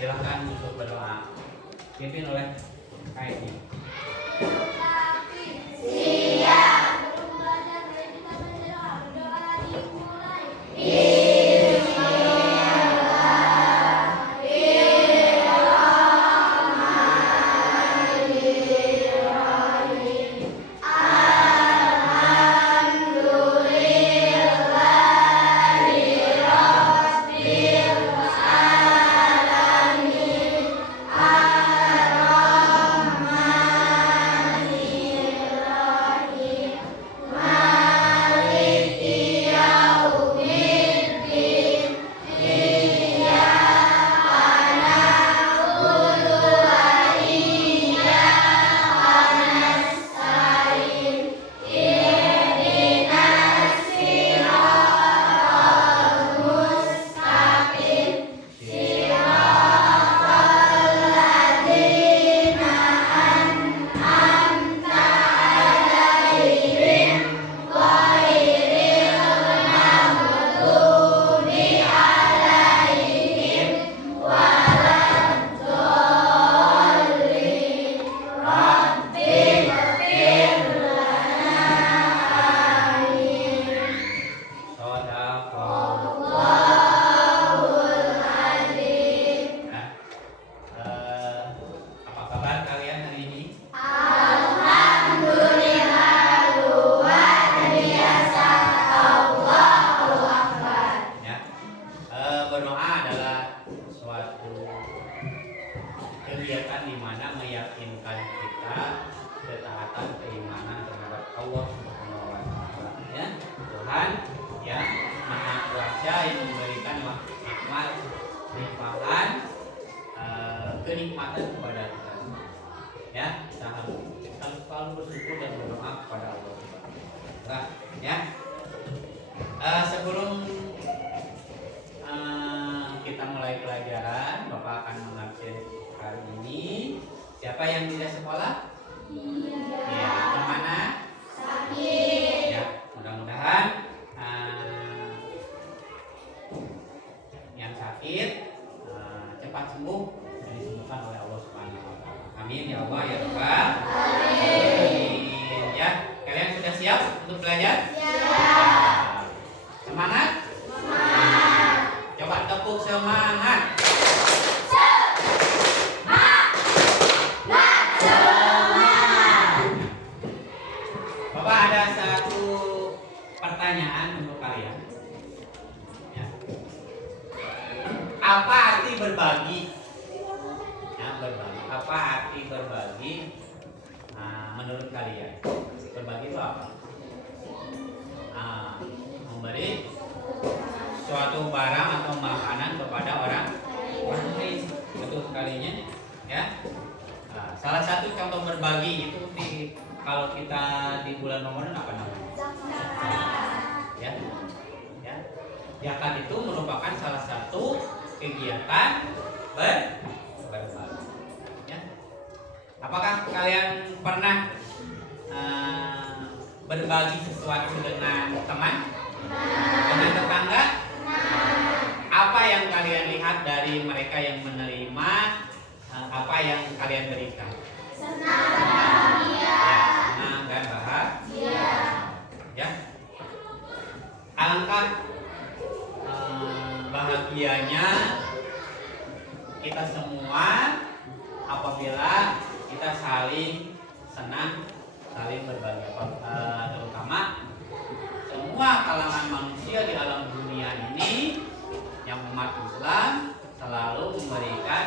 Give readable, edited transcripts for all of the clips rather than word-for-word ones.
Silakan untuk berdoa. Pimpin oleh KSI. Siap. Kegiatan di mana meyakinkan kita ketaatan keimanan terhadap Allah Subhanahu wa taala, ya. Tuhan yang Maha Kuasa yang memberikan nikmat limpahan kenikmatan kepada kita. Ya, kita harus selalu bersyukur dan berdoa kepada Allah Subhanahu wa taala. Ya. Sebelum kita mulai pelajaran, Bapak akan mengabsen hari ini. Siapa yang tidak sekolah? Ya, kemana? Sakit. Ya, mudah-mudahan yang sakit cepat sembuh dan disembuhkan oleh Allah Subhanahu wa taala. Amin ya Allah ya Rabbal alamin. Ya, kalian sudah siap untuk belajar? Siap. Semangat? Semangat. Coba tepuk semangat. Bapak ada satu pertanyaan untuk kalian. Ya. Apa arti berbagi? Ya, berbagi. Apa arti berbagi? Menurut kalian, berbagi itu apa? Memberi suatu barang atau makanan kepada orang lain. Betul sekalinya, ya. Salah satu contoh berbagi itu kalau kita di bulan Ramadan apa namanya? Ya, ya. Zakat itu merupakan salah satu kegiatan berbagi. Ya. Apakah kalian pernah berbagi sesuatu dengan teman, dengan tetangga? Apa yang kalian lihat dari mereka yang menerima apa yang kalian berikan? Senang, bahagia. Ya, senang dan bahagia. Ya. Alangkah bahagianya kita semua apabila kita saling senang, saling berbagi, terutama semua kalangan manusia di alam dunia ini yang umat Islam selalu memberikan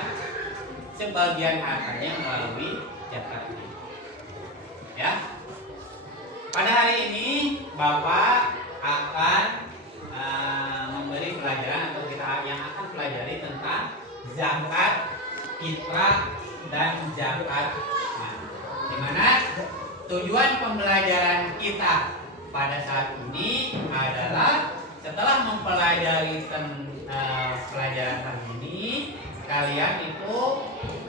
sebagian hartanya melalui zakat. Ya. Pada hari ini Bapak akan memberi pelajaran atau kita yang akan pelajari tentang zakat fitrah dan zakat. Di mana tujuan pembelajaran kita pada saat ini adalah setelah mempelajari pelajaran hari ini, kalian itu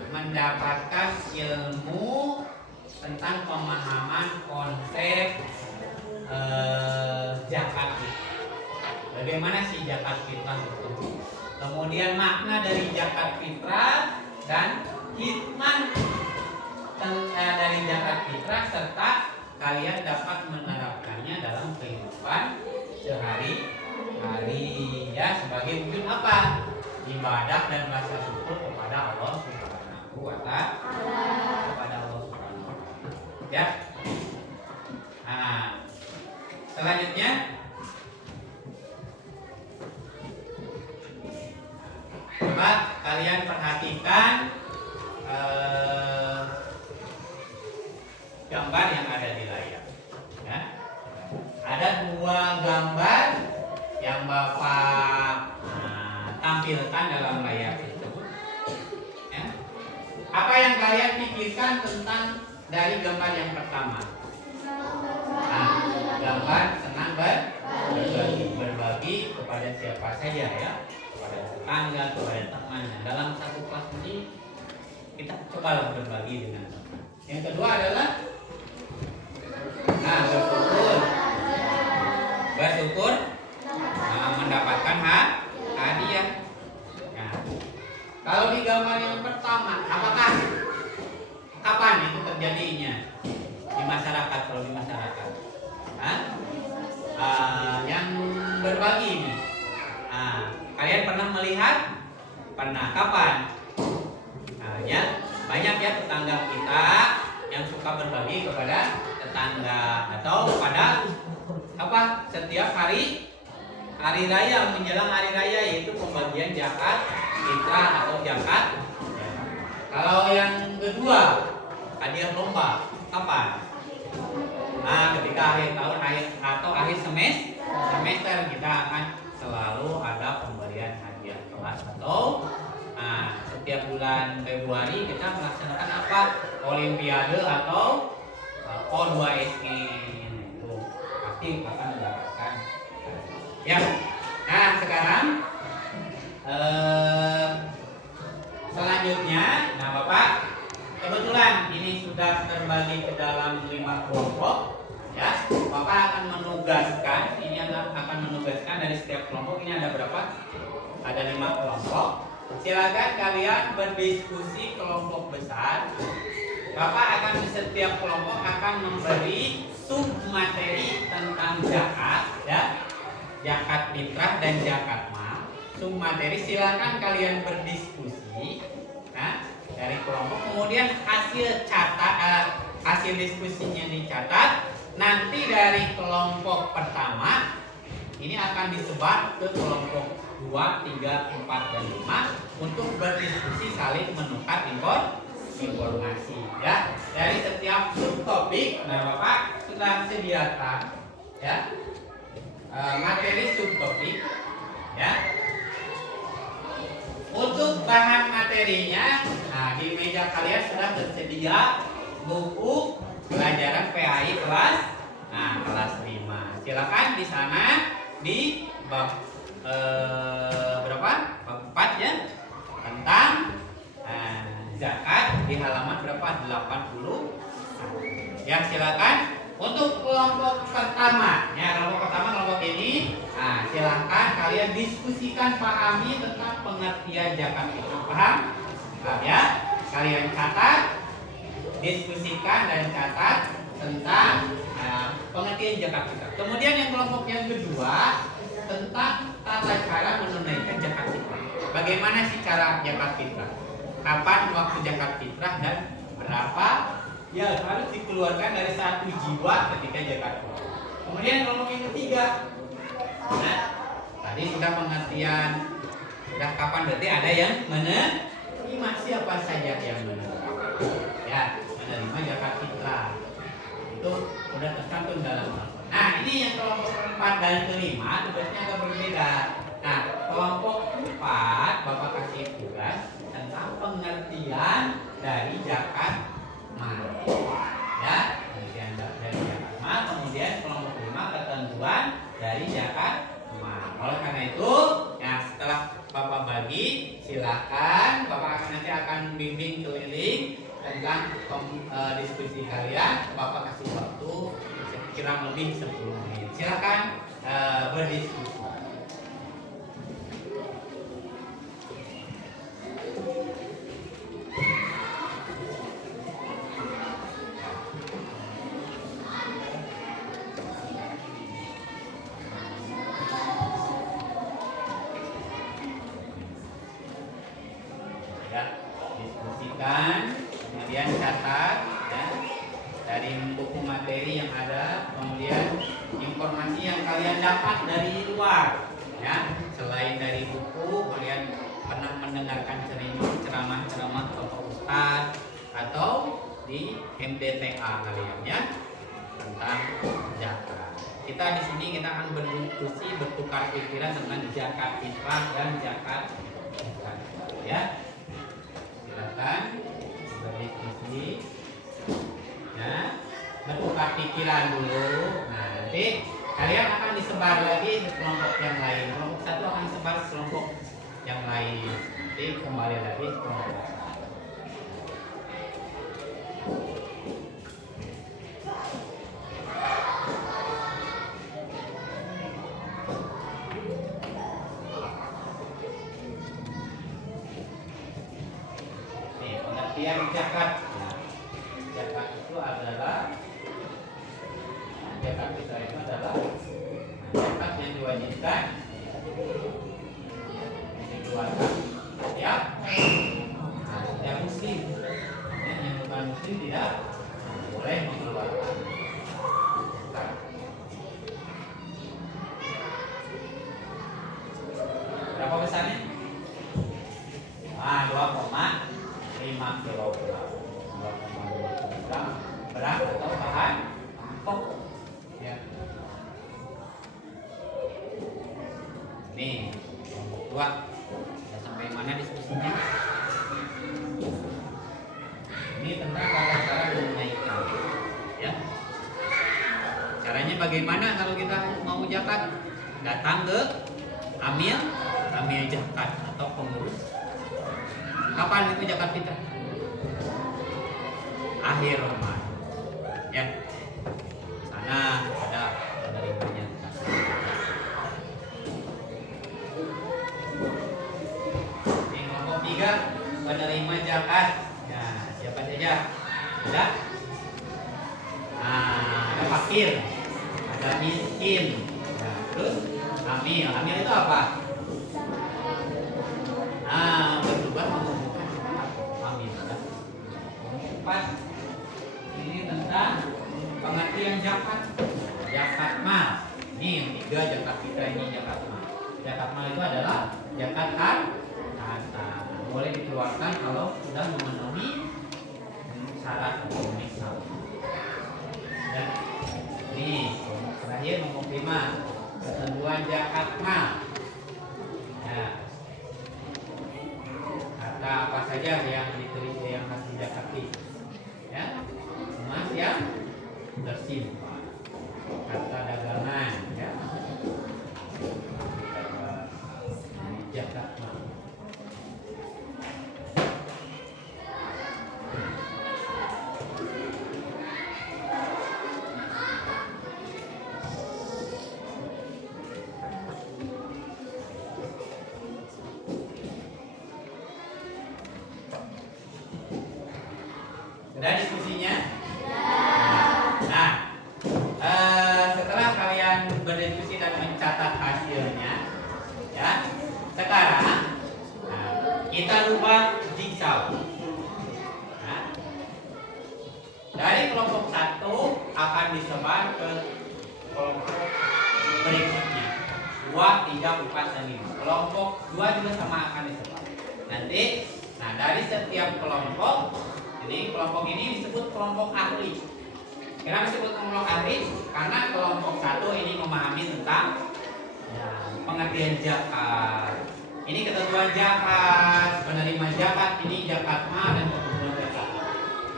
mendapatkan ilmu tentang pemahaman konsep zakat. Bagaimana sih zakat fitrah itu? Kemudian makna dari zakat fitrah dan hikmah dari zakat fitrah serta kalian dapat menerapkannya dalam kehidupan sehari-hari ya, sebagai wujud apa? Ibadah dan rasa syukur kepada Allah Subhanahu wa Ta'ala. Ya. Nah, selanjutnya coba kalian perhatikan gambar yang ada di layar. Ya. Ada dua gambar yang Bapak tampilkan dalam layar tersebut. Ya. Apa yang kalian pikirkan tentang dari gambar yang pertama? Nah, gambar senang berbagi kepada siapa saja ya, kepada tetangga, kepada teman. Dalam satu kelas ini kita coba berbagi dengan teman. Yang kedua adalah bersyukur mendapatkan hadiah. Nah, kalau di gambar yang pertama, kapan itu terjadinya di masyarakat? Kalau di masyarakat, yang berbagi ini, kalian pernah melihat? Pernah. Kapan? Ya, banyak ya tetangga kita yang suka berbagi kepada tetangga atau pada setiap hari raya, menjelang hari raya, yaitu pembagian zakat fitrah atau zakat. Kalau yang kedua, hadiah lomba, kapan? Ketika akhir tahun atau akhir semester kita akan selalu ada pemberian hadiah kelas atau setiap bulan Februari kita melaksanakan Olimpiade atau O2SG. Itu pasti akan mendapatkan. Ya. Nah, sekarang selanjutnya, Bapak, kebetulan ini sudah terbagi ke dalam 5 kelompok. Ya, Bapak akan menugaskan, dari setiap kelompok ini ada berapa? Ada 5 kelompok. Silakan kalian berdiskusi kelompok besar. Bapak akan di setiap kelompok akan memberi submateri tentang zakat, ya, zakat fitrah dan zakat mal. Submateri silakan kalian berdiskusi. Nah, dari kelompok, kemudian hasil diskusinya dicatat. Nanti dari kelompok pertama ini akan disebar ke kelompok 2, 3, 4, dan 5 untuk berdiskusi, saling menukar informasi ya. Dari setiap subtopik, Bapak sudah sediakan ya materi subtopik ya. Untuk bahan materinya, di meja kalian sudah tersedia buku pelajaran PAI kelas 5. Silakan di sana di bab berapa? Bab 4 ya, tentang zakat di halaman berapa? 80. Ya, silakan. Untuk kelompok pertama, ya, kelompok ini, silakan kalian diskusikan, pahami tentang pengertian zakat itu. Paham? Ya, kalian catat, diskusikan dan catat tentang pengertian zakat fitrah. Kemudian yang kelompok yang kedua tentang tata cara menunaikan zakat fitrah. Bagaimana sih cara zakat fitrah? Kapan waktu zakat fitrah dan berapa ya harus dikeluarkan dari satu jiwa ketika zakat fitrah. Kemudian kelompok yang ketiga, tadi sudah pengertian, sudah kapan berarti ada yang menerima, siapa saja yang menerima. Ya, menerima zakat fitrah. Itu sudah tercantum dalam Al-Quran. Nah, ini yang kelompok keempat dan kelima tugasnya agak berbeda. Nah, kelompok 4 Bapak kasih tugas tentang pengertian dari zakat mal. Ya, pengertian dari zakat mal. Kemudian kelompok 5 ketentuan dari zakat mal. Oleh karena itu, ya setelah Bapak bagi, silakan Bapak nanti akan bimbing keliling tentang diskusi kalian. Bapak kasih waktu kurang lebih 10 menit. Silakan berdiskusi. diskusikan, kemudian catat ya, dari buku materi yang ada, kemudian informasi yang kalian dapat dari luar ya, selain dari buku, kalian pernah mendengarkan ceramah-ceramah Bapak Ustadz atau di MDTA kalian ya tentang zakat. Kita di sini kita akan berdiskusi, bertukar pikiran tentang zakat fitrah dan zakat zakat ya. Silakan berdiskusi ya, bertukar pikiran dulu. Nah, nanti kalian akan disebar lagi ke kelompok yang lain. Kelompok satu akan disebar ke kelompok yang lain. Nanti kembali lagi ke kelompok satu. Nih, pengertian zakat. Nah, zakat itu adalah zakat kita itu adalah zakat yang diwajibkan dikeluarkan ya, nah, setiap muslim yang bukan muslim tidak boleh mengeluarkan zakat. Berapa besarnya? 2,5 kilogram. 2,5 kilogram berat atau bahan pokok ya. Nih, kelompok 2 sudah sampai mana diskusinya? Ini tentang tata cara menunaikan ya. Caranya bagaimana kalau kita mau zakat? Datang ke amil zakat atau pengurus. Kapan itu zakat fitrah? Akhir Ramadan ya. Sana ada penerimanya. Yang kelompok 3 penerima zakat. Ya, siapa saja? Ada? Nah, ada fakir, ada miskin. Nah, terus amil. Amil itu apa? Nah, berubah mengumpulkan amil ya. 4 ini tentang pengertian zakat. Zakat mal. Ini yang 3 zakat fitrah, ini zakat mal. Zakat mal itu adalah zakat harta. Boleh dikeluarkan kalau sudah memenuhi syarat memenuhi syarat. Dan ini terakhir nomor 5 ketentuan zakat mal. Ya. Harta apa saja yang diterima yang harus dizakati ya, emas yang tersimpan, harta dagangan ya, zakat mal. Sudah diskusinya? Nah, setelah kalian berdiskusi dan mencatat hasilnya, ya, sekarang kita rubah jigsaw. Nah, dari kelompok 1 akan disebar ke kelompok berikutnya. 2, 3, 4, dan 5. Kelompok 2 juga sama akan disebar. Nanti, dari setiap kelompok, jadi kelompok ini disebut kelompok ahli. Kenapa disebut kelompok ahli? Karena kelompok 1 ini memahami tentang pengertian zakat. Ini ketentuan zakat, penerima zakat, ini zakat mal dan ketentuan zakat.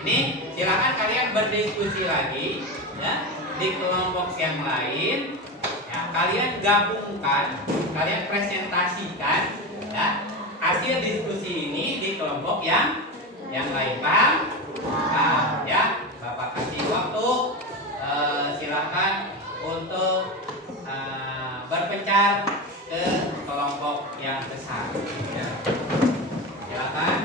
Ini silakan kalian berdiskusi lagi ya di kelompok yang lain. Ya, kalian gabungkan, kalian presentasikan ya hasil diskusi ini di kelompok yang lain, paham? Paham ya. Bapak kasih waktu, silakan untuk berpencar ke kelompok yang besar ya. Silakan.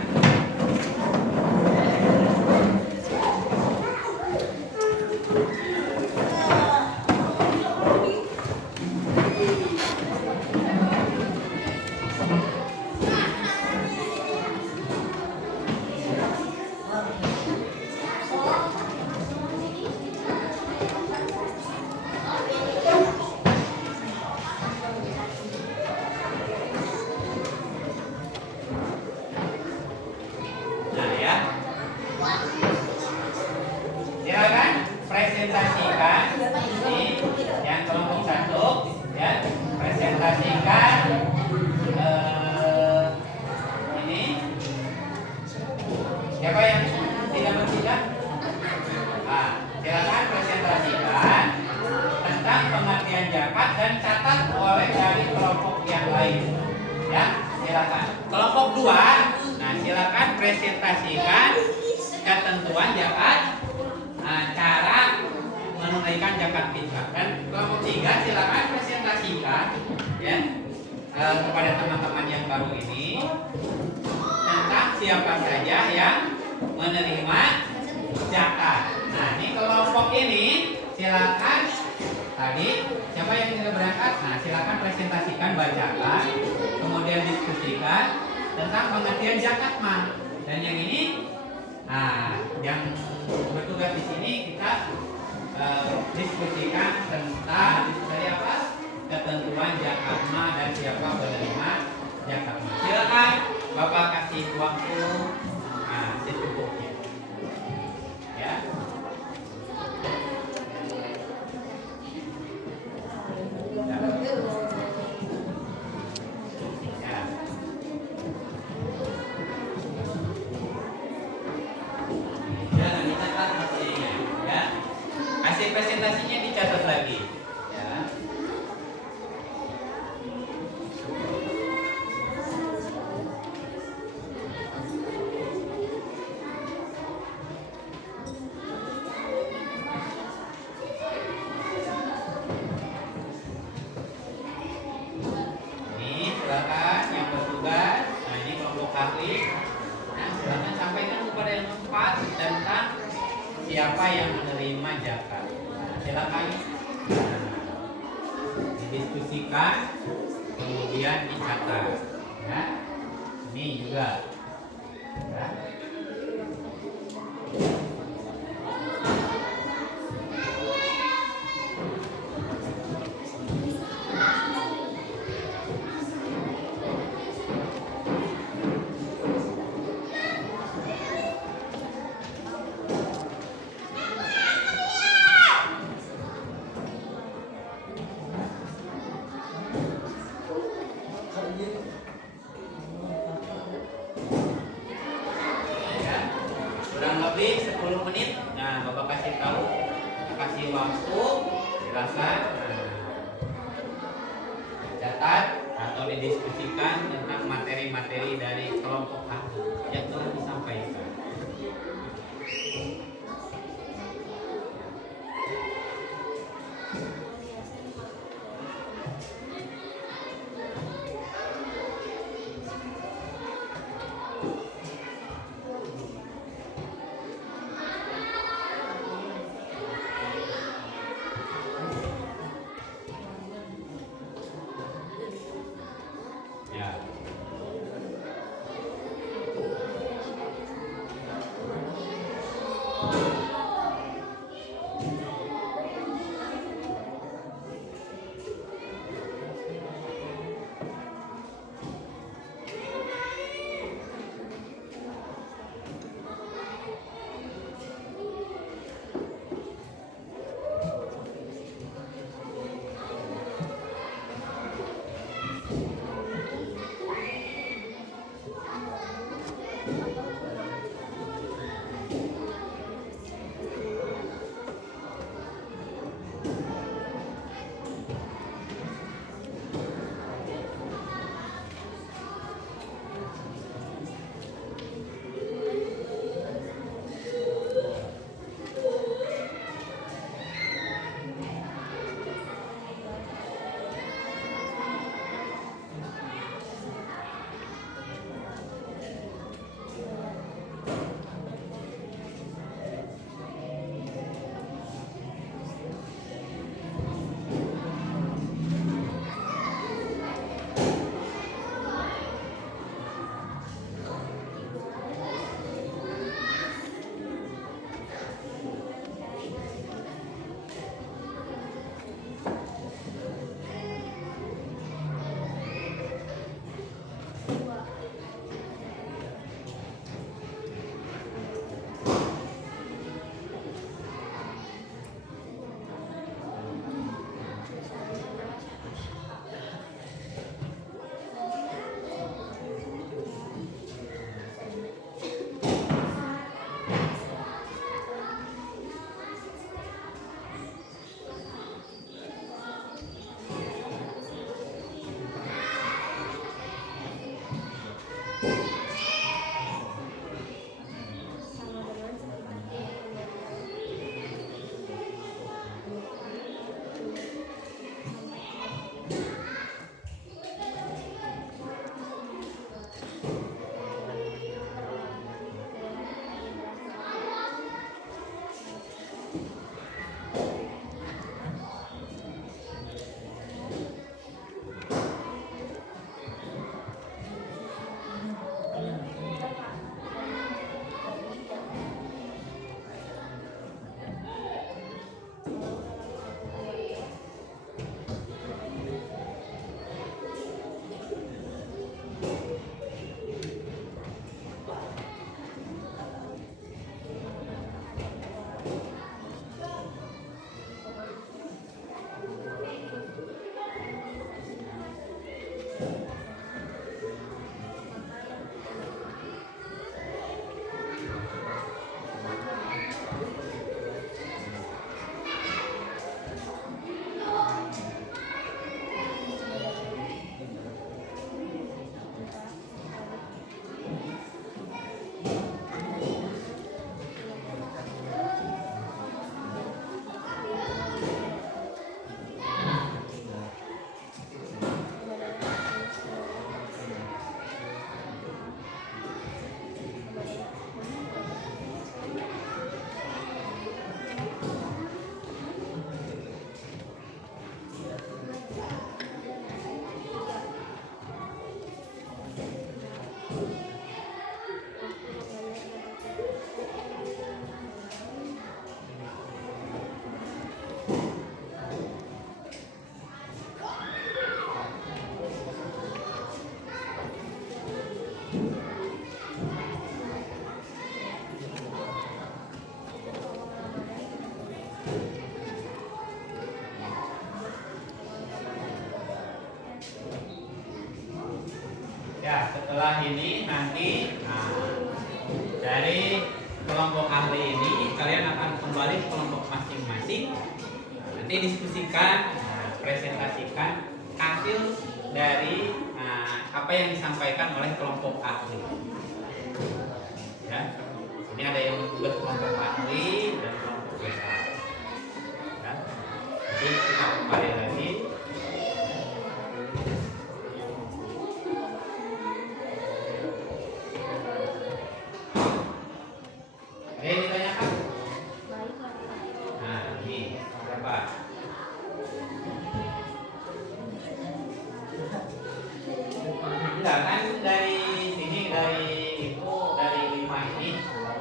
Siapa yang tidak bertiga? Nah, silakan presentasikan tentang pengertian zakat dan catat oleh dari kelompok yang lain. Ya, silakan. Kelompok 2, nah silakan presentasikan ketentuan zakat, cara menunaikan zakat fitrah. Dan kelompok 3 silakan presentasikan ya kepada teman-teman yang baru ini tentang siapa saja yang menerima zakat. Nah, ini kelompok ini silakan tadi siapa yang tidak berangkat, nah silakan presentasikan, bacakan, kemudian diskusikan tentang pengertian zakat mah. Dan yang ini, nah yang bertugas di sini kita diskusikan tentang dari apa? Ketentuan zakat mah dan siapa penerima zakat mah. Silakan Bapak kasih waktu secukupnya. Ya. Jangan dicatat hasilnya, ya. Hasil presentasinya dicatat lagi, ya. Ini silakan yang bertugas. Nah, ini kelompok ahli. Nah, silakan sampaikan kepada yang keempat tentang siapa yang menerima zakat. Nah, silakan didiskusikan, kemudian dicatat. Ya. Ini juga. Ya. Kurang lebih 10 menit. Nah, Bapak kasih tahu, kasih waktu, silakan catat atau didiskusikan tentang materi-materi dari kelompok ahli yang telah disampaikan. Ya. setelah ini nanti dari kelompok ahli ini kalian akan kembali ke kelompok masing-masing. Nanti diskusikan, presentasikan hasil dari apa yang disampaikan oleh kelompok ahli. Ya, ini ada yang tugas kelompok ahli dan kelompok besar. Ya, jadi kita kembali lagi. Ada yang ditanyakan? Nah, ini berapa? Enggak kan dari sini dari itu dari 5 ini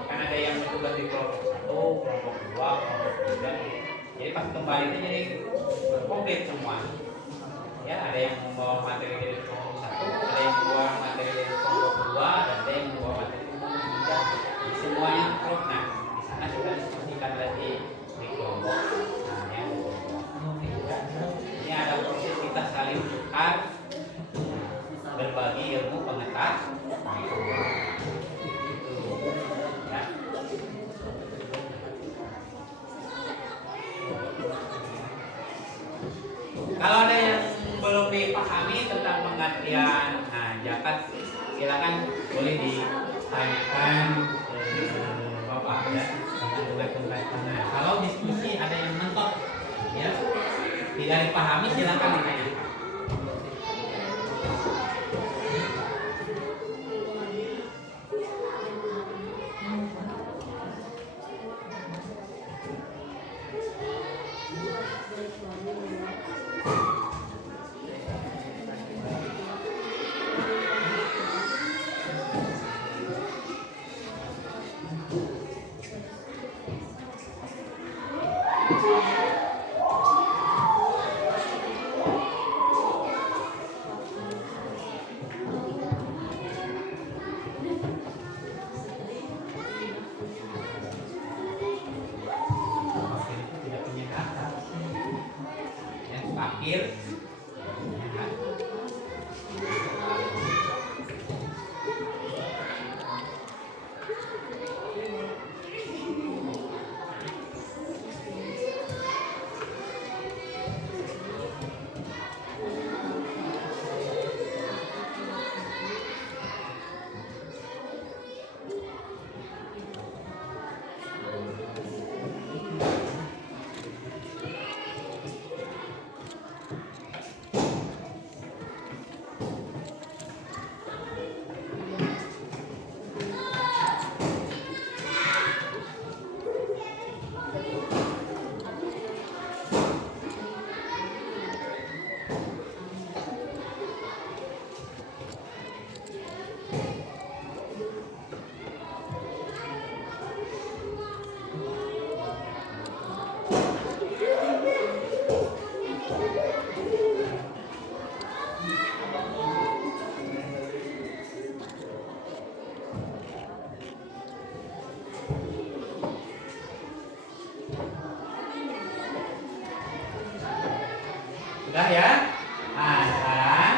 kan ada yang bertugas di kelompok 1, kelompok 2, kelompok 3. Jadi pas kembali itu jadi komplit semua. Ya, ada yang membawa materi dari kelompok 1, ada yang membawa materi dari kelompok 2, dan ada yang membawa materi kelompok 3. Semuanya klop. Nah, di sana sudah diskusikan lagi di kelompok. Nah, yang ini ada proses kita saling tukar berbagi ilmu pengetahuan. Ya. Kalau ada yang belum dipahami tentang pengertian zakat, silakan boleh ditanyakan Bapak ya. Nah, kalau diskusi ada yang mentok ya tidak dipahami, silakan ditanyakan. Fakir sudah ya. Nah, sekarang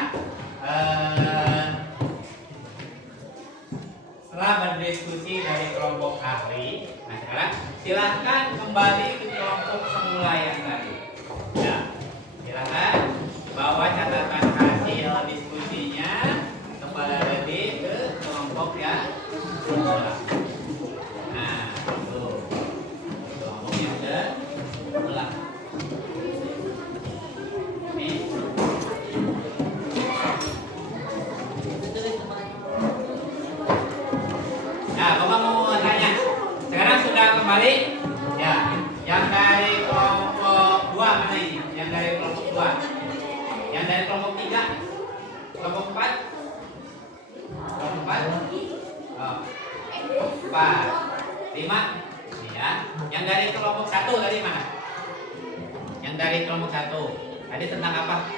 setelah berdiskusi dari kelompok ahli, nah sekarang silahkan kembali ke kelompok semula yang tadi. Ya, silahkan bawa catatan hasil diskusinya kembali lagi ke kelompok yang semula. Nah, itu kelompok yang semula. Nah, Bapak mau tanya. Sekarang sudah kembali? Ya. Yang dari kelompok 2 mana ini? Yang dari kelompok 2. Yang dari kelompok 3. Kelompok 4. Kelompok 4. Oh. 4. 5. Ya. Yang dari kelompok 1 tadi mana? Yang dari kelompok 1. Tadi tentang apa?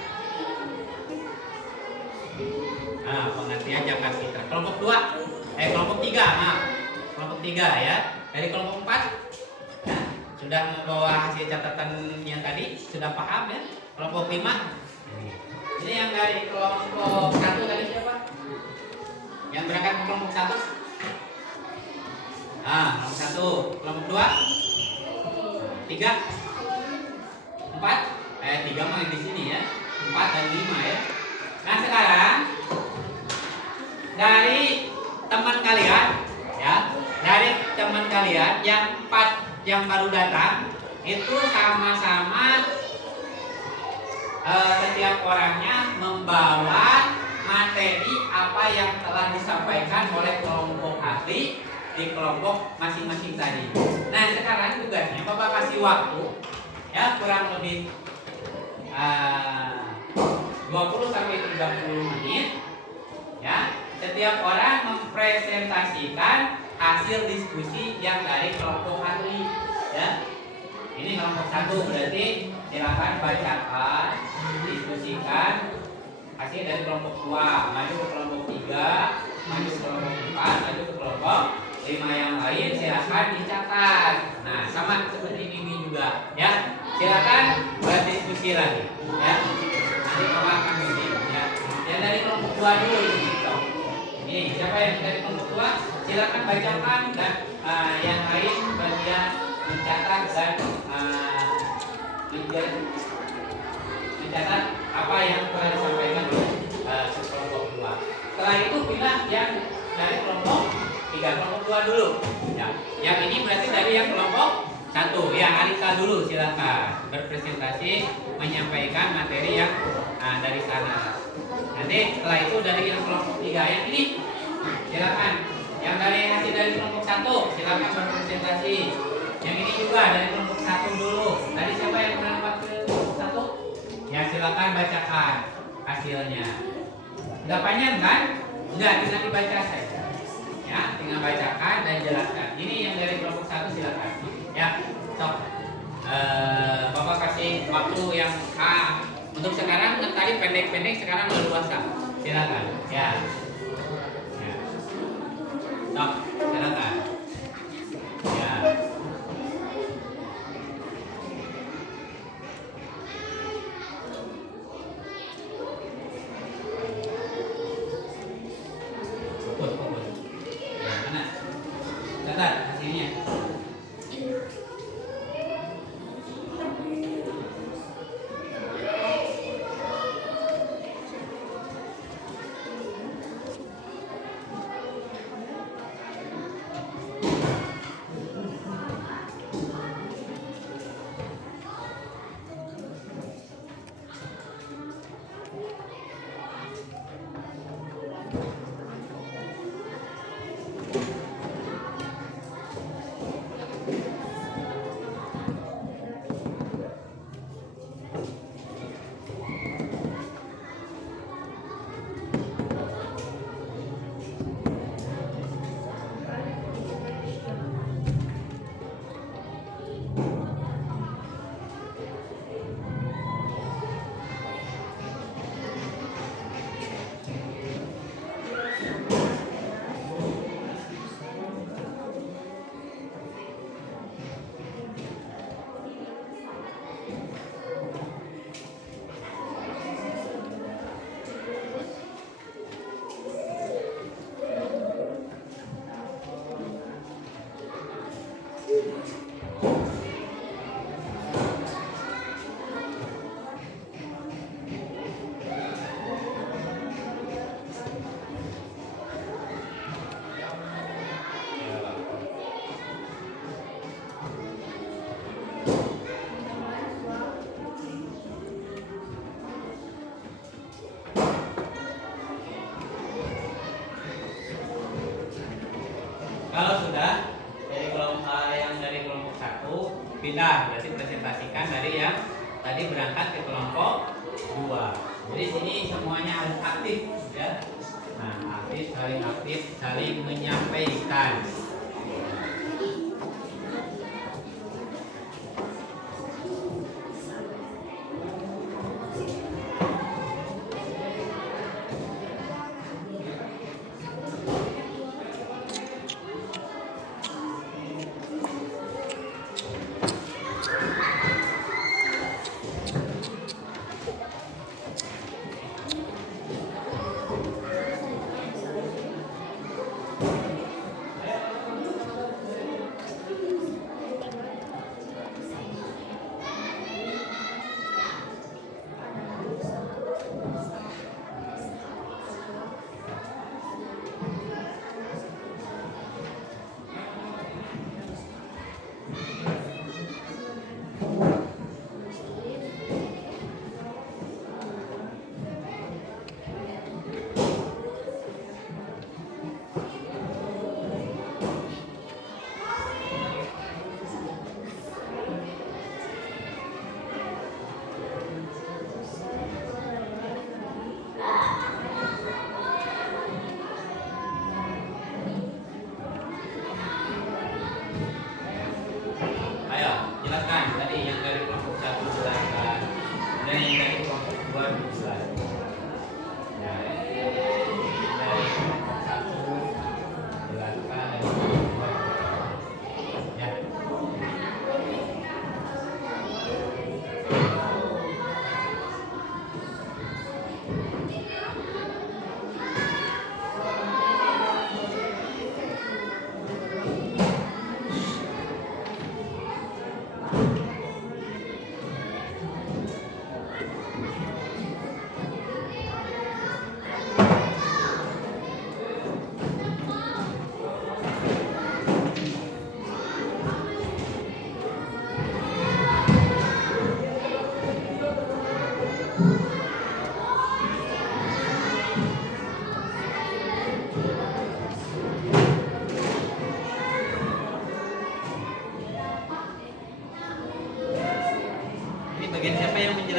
Nah, pengertian zakat fitrah. Kelompok 2. Kelompok 3, maaf. Kelompok 3 ya. Dari kelompok 4 ya, sudah membawa hasil catatan yang tadi, sudah paham ya. Kelompok 5. Ini yang dari kelompok 1 tadi siapa? Yang berangkat ke kelompok 1? Kelompok 1. Kelompok 2? 3? 4? 3 mah di sini ya. 4 dan 5 ya. Nah, sekarang dari teman kalian ya, dari teman kalian yang 4 yang baru datang itu sama-sama setiap orangnya membawa materi apa yang telah disampaikan oleh kelompok ahli di kelompok masing-masing tadi. Nah, sekarang tugasnya Bapak kasih waktu ya kurang lebih 20 sampai 30 menit ya. Setiap orang mempresentasikan hasil diskusi yang dari kelompok ahli ya. Ini kelompok 1 berarti silakan bacakan, diskusikan hasil dari kelompok 2, maju ke kelompok 3, maju ke kelompok 4, maju ke kelompok 5 yang lain silakan dicatat. Nah, sama seperti ini juga ya. Silakan berdiskusi lagi ya. Nanti Bapak akan begini ya. Yang dari kelompok 2 dulu gitu. Ini siapa yang dari kelompok 2 silakan bacakan dan yang lain bagian mencatat dan mencatat apa yang telah disampaikan oleh kelompok 2. Setelah itu pindah yang dari kelompok 3, kelompok 2 dulu. Ya. Yang ini berarti dari yang kelompok 1. Ya, Arika dulu silakan berpresentasi menyampaikan materi yang dari sana. Nanti setelah itu dari yang kelompok 3 yang ini silakan. Yang dari hasil dari kelompok 1 silakan berpresentasi. Yang ini juga dari kelompok 1 dulu. Tadi siapa yang berangkat ke kelompok 1? Ya, silakan bacakan hasilnya. Enggak panjang kan? Enggak, tinggal dibaca saja. Ya, tinggal bacakan dan jelaskan. Ini yang dari kelompok 1 silakan. Ya, sok. Bapak kasih waktu yang untuk sekarang tadi pendek-pendek, sekarang leluasa. Silakan. Ya. Ya. Sok, silakan. Ya. Catat hasilnya. Kalau sudah dari kelompok yang dari kelompok 1 pindah, berarti presentasikan dari yang tadi berangkat ke kelompok 2. Jadi sini semuanya harus aktif ya. Nah, aktif, saling menyampaikan.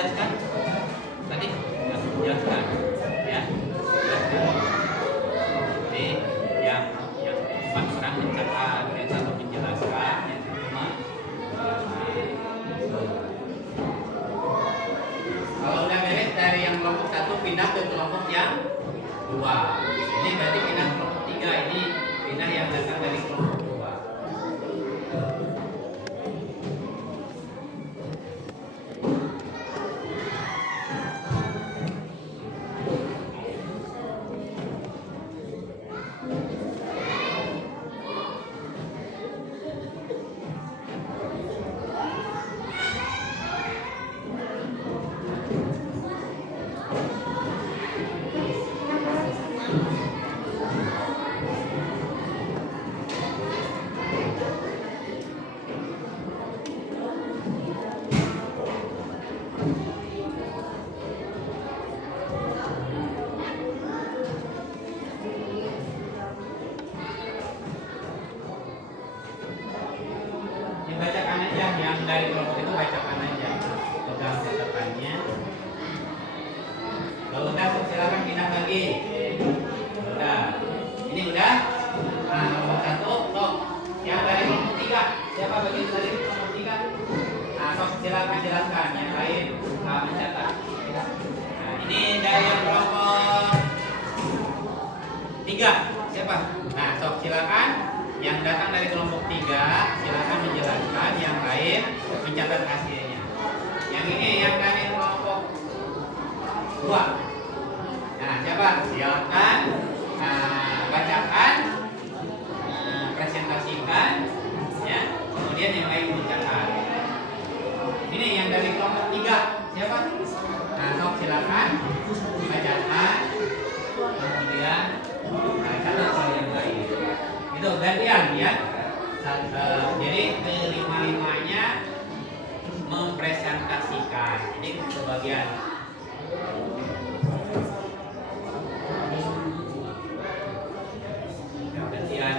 jelaskan? Tadi jelaskan, ya. Jadi yang 4 orang mencatat, yang 1 menjelaskan, yang 1 kalau udah beres dari yang kelompok 1 pindah ke kelompok yang 2. Ini berarti pindah kelompok 3. Ini pindah yang datang dari kelompok 2. Bacakan aja yang dari kelompok itu, bacakan aja pegang catatannya. Kalau udah silakan pindah lagi. Udah, ini udah. Nah, nomor 1, sok yang dari kelompok 3. Siapa bagian dari kelompok 3? Nah, sok silakan jelaskan yang lain mencatat. Nah, ini dari yang kelompok 3. Siapa? Nah, sok silakan. Yang datang dari kelompok 3 silakan menjelaskan, yang lain mencatat hasilnya. Yang ini yang dari kelompok 2. Nah, siapa? Silakan bacakan, presentasikan, ya. Kemudian yang lain mencatat. Ini yang dari kelompok 3. Siapa? Nah, sok silakan bacakan, kemudian catat oleh yang lain. Itu gantian, ya. Jadi kelima-limanya mempresentasikan. Jadi sebagian. Gantian.